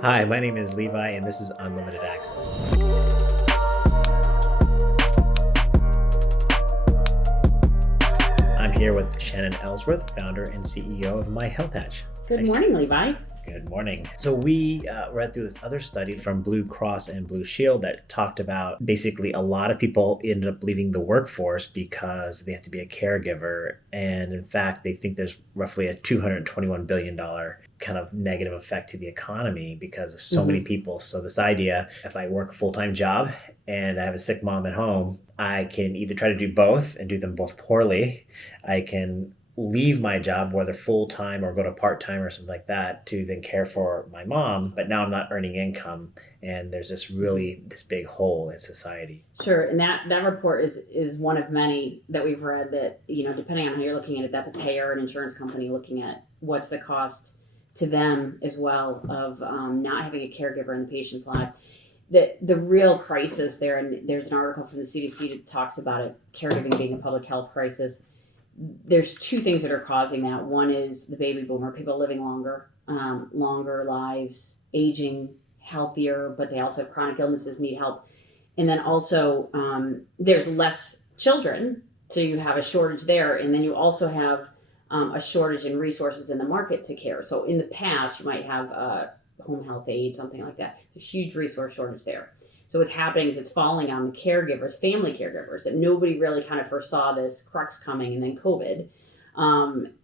Hi, my name is Levi, and this is Unlimited Access. I'm here with Shannon Ellsworth, founder and CEO of MyHealthHatch. Good morning, Levi. Good morning. So we read through this other study from Blue Cross and Blue Shield that talked about basically a lot of people ended up leaving the workforce because they have to be a caregiver. And in fact, they think there's roughly a $221 billion kind of negative effect to the economy because of so many people. So this idea, if I work a full-time job and I have a sick mom at home, I can either try to do both and do them both poorly. I can leave my job, whether full-time or go to part-time or something like that, to then care for my mom, but now I'm not earning income, and there's this big hole in society. Sure, and that report is one of many that we've read that, depending on how you're looking at it, that's a payer, an insurance company looking at what's the cost to them as well of not having a caregiver in the patient's life. The real crisis there, and there's an article from the CDC that talks about it, caregiving being a public health crisis. There's two things that are causing that. One is the baby boomer, people living longer lives, aging healthier, but they also have chronic illnesses, need help. And then also there's less children, so you have a shortage there. And then you also have a shortage in resources in the market to care. So in the past, you might have home health aid, something like that. There's a huge resource shortage there. So what's happening is it's falling on the caregivers, family caregivers, that nobody really kind of foresaw this crux coming, and then COVID.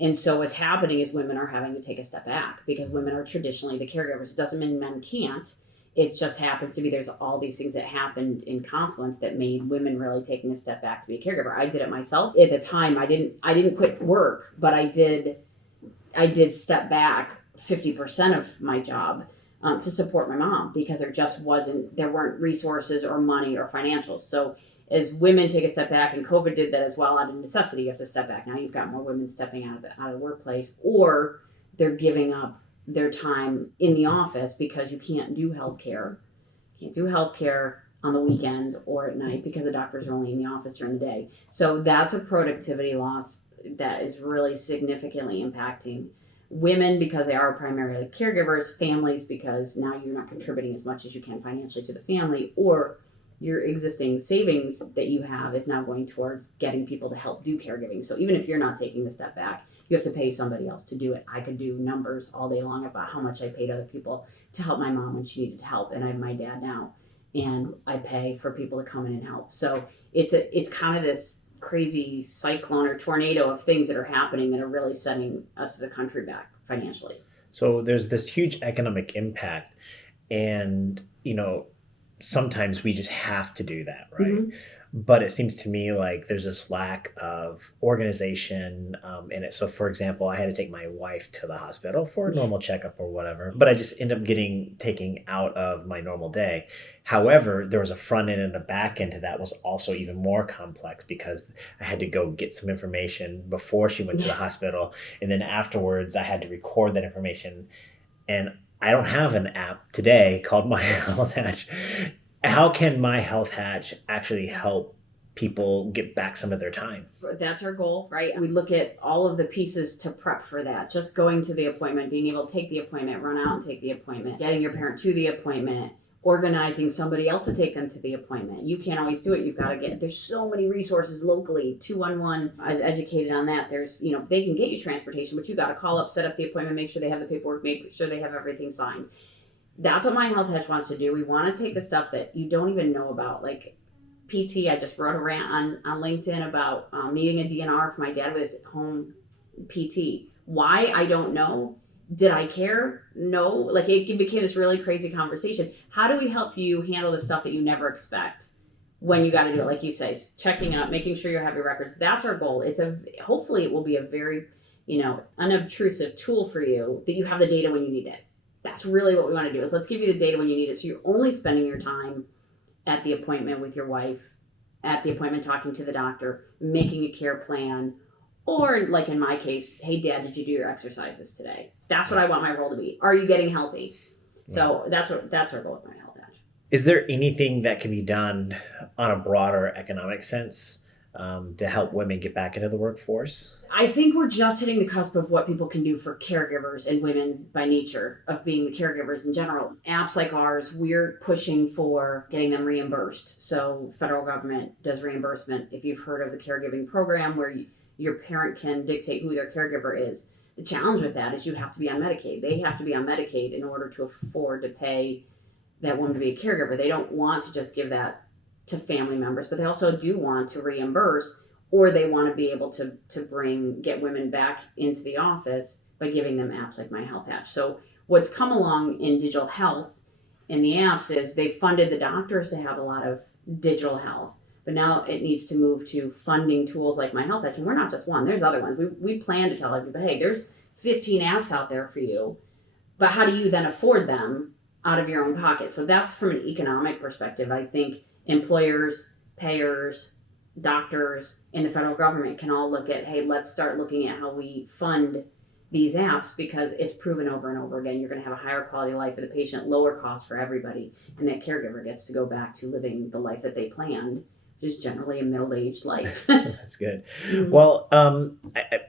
And so what's happening is women are having to take a step back because women are traditionally the caregivers. It doesn't mean men can't. It just happens to be there's all these things that happened in confluence that made women really taking a step back to be a caregiver. I did it myself. At the time, I didn't quit work, but I did step back 50% of my job to support my mom because there weren't resources or money or financials. So as women take a step back, and COVID did that as well, out of necessity, you have to step back. Now you've got more women stepping out of the workplace, or they're giving up their time in the office because you can't do healthcare. You can't do healthcare on the weekends or at night because the doctors are only in the office during the day. So that's a productivity loss that is really significantly impacting women because they are primarily caregivers, families because now you're not contributing as much as you can financially to the family, or your existing savings that you have is now going towards getting people to help do caregiving. So even if you're not taking the step back, you have to pay somebody else to do it. I could do numbers all day long about how much I paid other people to help my mom when she needed help, and I have my dad now, and I pay for people to come in and help. So it's kind of this crazy cyclone or tornado of things that are happening that are really setting us as a country back financially. So there's this huge economic impact, and sometimes we just have to do that, right? Mm-hmm. But it seems to me like there's this lack of organization in it. So for example, I had to take my wife to the hospital for a normal checkup or whatever, but I just end up taking out of my normal day. However, there was a front end and a back end to that was also even more complex because I had to go get some information before she went to the hospital. And then afterwards I had to record that information. And I don't have an app today called MyHealthHatch. How can MyHealthHatch actually help people get back some of their time? That's our goal, right? We look at all of the pieces to prep for that. Just going to the appointment, being able to take the appointment, run out and take the appointment, getting your parent to the appointment, organizing somebody else to take them to the appointment. You can't always do it. You've got to there's so many resources locally. 211, I was educated on that. There's, they can get you transportation, but you got to call up, set up the appointment, make sure they have the paperwork, make sure they have everything signed. That's what MyHealthHatch wants to do. We want to take the stuff that you don't even know about, like PT. I just wrote a rant on LinkedIn about needing a DNR for my dad with his home PT. Why? I don't know. Did I care? No. Like it became this really crazy conversation. How do we help you handle the stuff that you never expect when you got to do it? Like you say, checking up, making sure you have your records. That's our goal. Hopefully it will be a very, unobtrusive tool for you that you have the data when you need it. That's really what we want to do is let's give you the data when you need it. So you're only spending your time at the appointment with your wife, at the appointment talking to the doctor, making a care plan, or like in my case, hey Dad, did you do your exercises today? That's what I want my role to be. Are you getting healthy? So that's our goal with MyHealthHatch. Is there anything that can be done on a broader economic sense to help women get back into the workforce? I think we're just hitting the cusp of what people can do for caregivers and women by nature of being the caregivers in general. Apps like ours, we're pushing for getting them reimbursed. So federal government does reimbursement. If you've heard of the caregiving program where your parent can dictate who their caregiver is, the challenge with that is you have to be on Medicaid. They have to be on Medicaid in order to afford to pay that woman to be a caregiver. They don't want to just give that to family members, but they also do want to reimburse, or they want to be able to get women back into the office by giving them apps like MyHealthHatch. So what's come along in digital health in the apps is they've funded the doctors to have a lot of digital health, but now it needs to move to funding tools like MyHealthHatch. And we're not just one, there's other ones. We plan to tell everybody, hey, there's 15 apps out there for you, but how do you then afford them out of your own pocket? So that's from an economic perspective. I think employers, payers, doctors, and the federal government can all look at, hey, let's start looking at how we fund these apps, because it's proven over and over again, you're going to have a higher quality of life for the patient, lower cost for everybody, and that caregiver gets to go back to living the life that they planned, which is generally a middle-aged life. That's good. Well,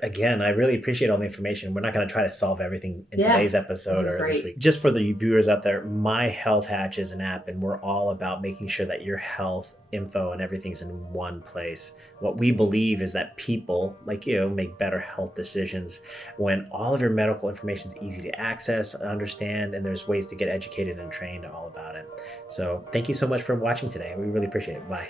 again, I really appreciate all the information. We're not going to try to solve everything in today's episode or this week. Just for the viewers out there, MyHealthHatch is an app, and we're all about making sure that your health info and everything's in one place. What we believe is that people like you make better health decisions when all of your medical information is easy to access, understand, and there's ways to get educated and trained all about it. So thank you so much for watching today. We really appreciate it. Bye.